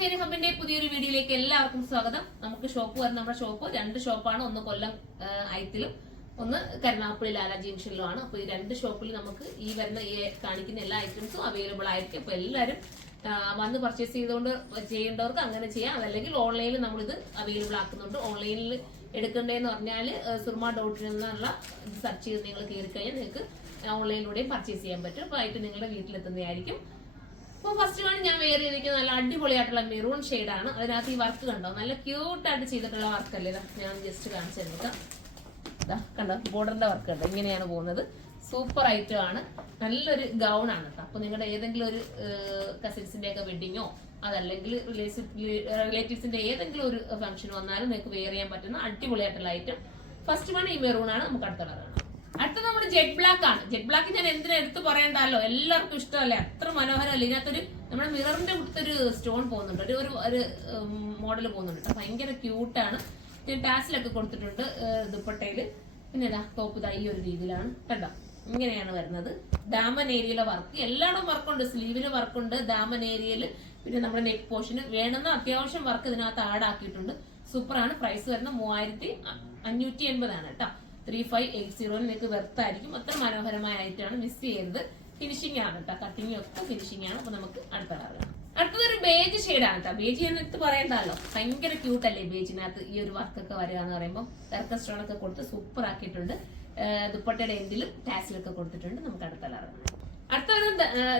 സേരി ഹബിന്റെ പുതിയൊരു വീഡിയോയിലേക്ക് എല്ലാവർക്കും സ്വാഗതം. നമുക്ക് ഷോപ്പ് വരുന്ന നമ്മുടെ ഷോപ്പ് 2 ഷോപ്പാണ്. ഒന്ന് കൊല്ലം ഐത്തിലും ഒന്ന് കരുനാഗപ്പള്ളി ലാല ജംഗ്ഷനിലുമാണ്. അപ്പൊ ഈ 2 ഷോപ്പിൽ നമുക്ക് ഈ വരുന്ന കാണിക്കുന്ന എല്ലാ ഐറ്റംസും അവൈലബിൾ ആയിരിക്കും. അപ്പൊ എല്ലാവരും വന്ന് പർച്ചേസ് ചെയ്യേണ്ടവർക്ക് അങ്ങനെ ചെയ്യാം. അതല്ലെങ്കിൽ ഓൺലൈനിൽ നമ്മളിത് അവൈലബിൾ ആക്കുന്നുണ്ട്. ഓൺലൈനിൽ എടുക്കേണ്ടതെന്ന് പറഞ്ഞാൽ surma.in എന്നുള്ള സെർച്ച് ചെയ്ത് നിങ്ങൾ കയറി കഴിഞ്ഞാൽ നിങ്ങൾക്ക് ഓൺലൈനിലൂടെയും പർച്ചേസ് ചെയ്യാൻ പറ്റും. അപ്പൊ ആയിട്ട് നിങ്ങളുടെ വീട്ടിലെത്തുന്നതായിരിക്കും. അപ്പൊ ഫസ്റ്റ് ആണ് ഞാൻ വെയർ ചെയ്തിരിക്കുന്നത് നല്ല അടിപൊളിയായിട്ടുള്ള മെറൂൺ ഷെയ്ഡാണ്. അതിനകത്ത് ഈ വർക്ക് കണ്ടോ, നല്ല ക്യൂട്ടായിട്ട് ചെയ്തിട്ടുള്ള വർക്കല്ലേ. ഞാൻ ജസ്റ്റ് കാണിച്ചു തന്നിട്ട് കണ്ടോ, ബോർഡറിന്റെ വർക്ക് കണ്ടോ, ഇങ്ങനെയാണ് പോകുന്നത്. സൂപ്പർ ഐറ്റം ആണ്, നല്ലൊരു ഗൗൺ ആണ് കേട്ടോ. അപ്പൊ നിങ്ങളുടെ ഏതെങ്കിലും ഒരു കസിൻസിന്റെ ഒക്കെ വെഡിങ്ങോ അതല്ലെങ്കിൽ റിലേറ്റീവ്സിന്റെ ഏതെങ്കിലും ഒരു ഫംഗ്ഷൻ വന്നാലും നിങ്ങൾക്ക് വെയർ ചെയ്യാൻ പറ്റുന്ന അടിപൊളിയായിട്ടുള്ള ഐറ്റം. ഫസ്റ്റ് വൺ ഈ മെറൂൺ ആണ്. നമുക്ക് അടുത്ത കളറാണ്. അടുത്ത നമ്മുടെ ജെറ്റ് ബ്ലാക്ക് ആണ്. ജെറ്റ് ബ്ലാക്ക് ഞാൻ എന്തിനാ എടുത്ത് പറയണ്ടല്ലോ, എല്ലാവർക്കും ഇഷ്ടമല്ലേ, അത്ര മനോഹരമല്ലേ. ഇതിനകത്തൊരു നമ്മുടെ മിററിന്റെ അടുത്തൊരു സ്റ്റോൺ പോകുന്നുണ്ട്, ഒരു മോഡൽ പോകുന്നുണ്ട്. ഭയങ്കര ക്യൂട്ടാണ്. ഞാൻ ടാസിലൊക്കെ കൊടുത്തിട്ടുണ്ട് ദുപ്പട്ടയില്. പിന്നെ ഇതാ ടോപ്പ് ഇതാ ഈ ഒരു രീതിയിലാണ് കണ്ടോ, ഇങ്ങനെയാണ് വരുന്നത്. ദാമൻ ഏരിയയിലെ വർക്ക് എല്ലായിടും വർക്കുണ്ട്. സ്ലീവില് വർക്കുണ്ട്, ദാമൻ ഏരിയയില്, പിന്നെ നമ്മുടെ നെക്ക് പോർഷന് വേണമെന്ന അത്യാവശ്യം വർക്ക് ഇതിനകത്ത് ആഡ് ആക്കിയിട്ടുണ്ട്. സൂപ്പറാണ്. പ്രൈസ് വരുന്നത് 3580 ആണ് കേട്ടോ. 3580 നിങ്ങൾക്ക് വെർത്തായിരിക്കും. അത്ര മനോഹരമായ ഐറ്റമാണ്, മിസ് ചെയ്യരുത്. ഫിനിഷിംഗ് ആണ് കേട്ടോ, കട്ടിങ് ഒക്കെ ഫിനിഷിംഗ് ആണ്. അപ്പൊ നമുക്ക് അടുത്ത കളർ. അടുത്തതൊരു ബേജ് ഷെയ്ഡാണ് കേട്ടോ. ബേജ് ഞാൻ എടുത്ത് പറയണ്ടല്ലോ, ഭയങ്കര ക്യൂട്ടല്ലേ ബേജിനകത്ത് ഈ ഒരു വർക്കൊക്കെ വരിക എന്ന് പറയുമ്പോൾ. സർക്കസ് സ്റ്റോൺ ഒക്കെ കൊടുത്ത് സൂപ്പർ ആക്കിയിട്ടുണ്ട്. ദുപ്പട്ടയുടെ എൻഡിലും ടാസിലൊക്കെ കൊടുത്തിട്ടുണ്ട്. നമുക്ക് അടുത്ത കളർ. അടുത്ത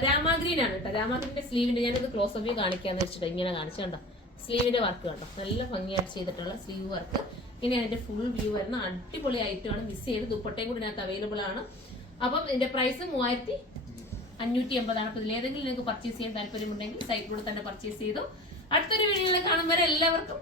രാമാഗ്രീൻ ആണ് കേട്ടോ. രാമാഗ്രീന്റെ സ്ലീവിന്റെ ഞാനത് ക്ലോസ് ഓഫ് വ്യൂ കാണിക്കാന്ന് വെച്ചിട്ട് ഇങ്ങനെ കാണിച്ചു കണ്ടോ. സ്ലീവിന്റെ വർക്ക് കണ്ടോ, നല്ല ഭംഗിയായിട്ട് ചെയ്തിട്ടുള്ള സ്ലീവ് വർക്ക്. ഇനി അതിന്റെ ഫുൾ വ്യൂ വരുന്ന അടിപൊളി ഐറ്റമാണ്. മിസ് ചെയ്ത് ദുപ്പട്ടയും കൂടി ഇതിനകത്ത് അവൈലബിൾ ആണ്. അപ്പം ഇതിന്റെ പ്രൈസ് 3580 ആണ്. അപ്പൊ ഇതിലേതെങ്കിലും നിങ്ങൾക്ക് പർച്ചേസ് ചെയ്യാൻ താല്പര്യമുണ്ടെങ്കിൽ സൈറ്റിലൂടെ തന്നെ പർച്ചേസ് ചെയ്തു. അടുത്തൊരു വീഡിയോയിൽ കാണുമ്പോൾ എല്ലാവർക്കും